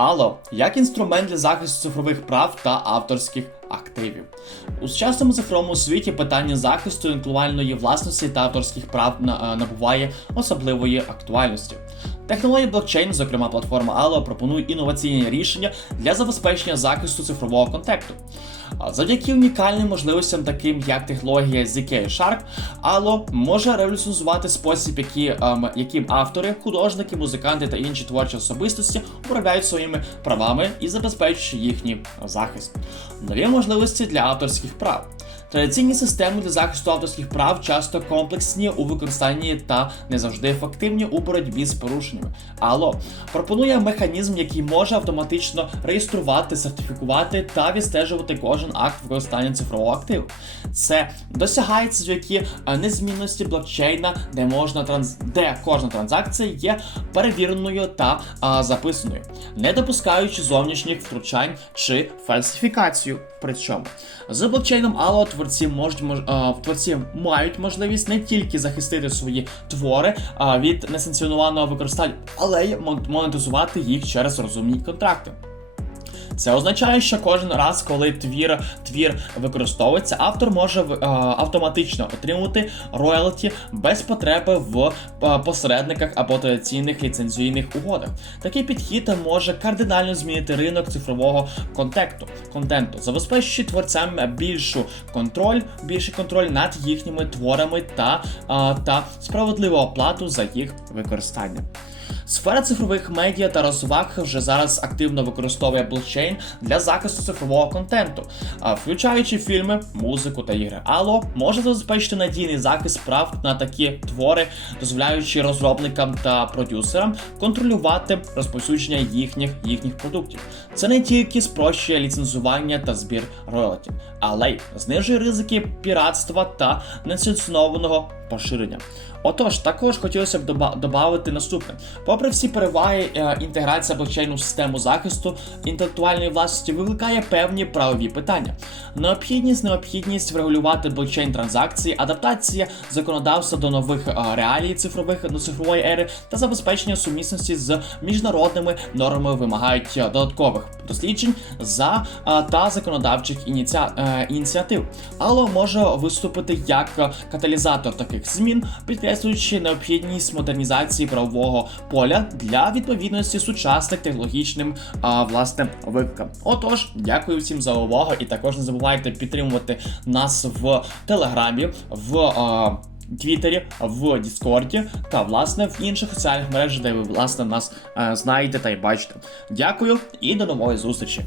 Allo як інструмент для захисту цифрових прав та авторських активів. У сучасному цифровому світі питання захисту інтелектуальної власності та авторських прав е, набуває особливої актуальності. Технологія блокчейн, зокрема платформа Allo, пропонує інноваційні рішення для забезпечення захисту цифрового контенту. А Завдяки унікальним можливостям, таким як технологія ZK Sharp, Allo може революціонувати спосіб, які, ем, яким автори, художники, музиканти та інші творчі особистості управляють своїми правами і забезпечують їхній захист. Нові можливості для авторських прав. Традиційні системи для захисту авторських прав часто комплексні у використанні та не завжди ефективні у боротьбі з порушеннями. Allo пропонує механізм, який може автоматично реєструвати, сертифікувати та відстежувати кожен акт використання цифрового активу. Це досягається завдяки е, незмінності блокчейна, де можна транз... де кожна транзакція є перевіреною та а, записаною, не допускаючи зовнішніх втручань чи фальсифікацію. Причому з блокчейном Allo творці можуть мож, а, творці мають можливість не тільки захистити свої твори а, від несанкціонованого використання, але й мон- монетизувати їх через розумні контракти. Це означає, що кожен раз, коли твір, твір використовується, автор може е, автоматично отримувати роялті без потреби в е, посередниках або традиційних ліцензійних угодах. Такий підхід може кардинально змінити ринок цифрового контенту, контенту, забезпечуючи творцям більшу контроль, більший контроль над їхніми творами та, е, та справедливу оплату за їх використання. Сфера цифрових медіа та розваг вже зараз активно використовує блокчейн для захисту цифрового контенту, включаючи фільми, музику та ігри. Allo може забезпечити надійний захист прав на такі твори, дозволяючи розробникам та продюсерам контролювати розповсюдження їхніх їхніх продуктів. Це не тільки спрощує ліцензування та збір роялті, але й знижує ризики піратства та несанкціонованого поширення. Отож, також хотілося б додати наступне: попри всі переваги, е, інтеграція блокчейну в систему захисту інтелектуальної власності викликає певні правові питання. Необхідність, необхідність врегулювати блокчейн транзакції, адаптація законодавства до нових е, реалій цифрових до цифрової ери та забезпечення сумісності з міжнародними нормами вимагають е, додаткових досліджень за та законодавчих ініціатив. Allo може виступити як каталізатор таких змін, підкреслюючи необхідність модернізації правового поля для відповідності сучасним технологічним а, власне викликам. Отож, дякую всім за увагу, і також не забувайте підтримувати нас в Телеграмі, в а, Твіттері, в Діскорді та власне в інших соціальних мережах, де ви власне нас е, знаєте та й бачите. Дякую і до нової зустрічі!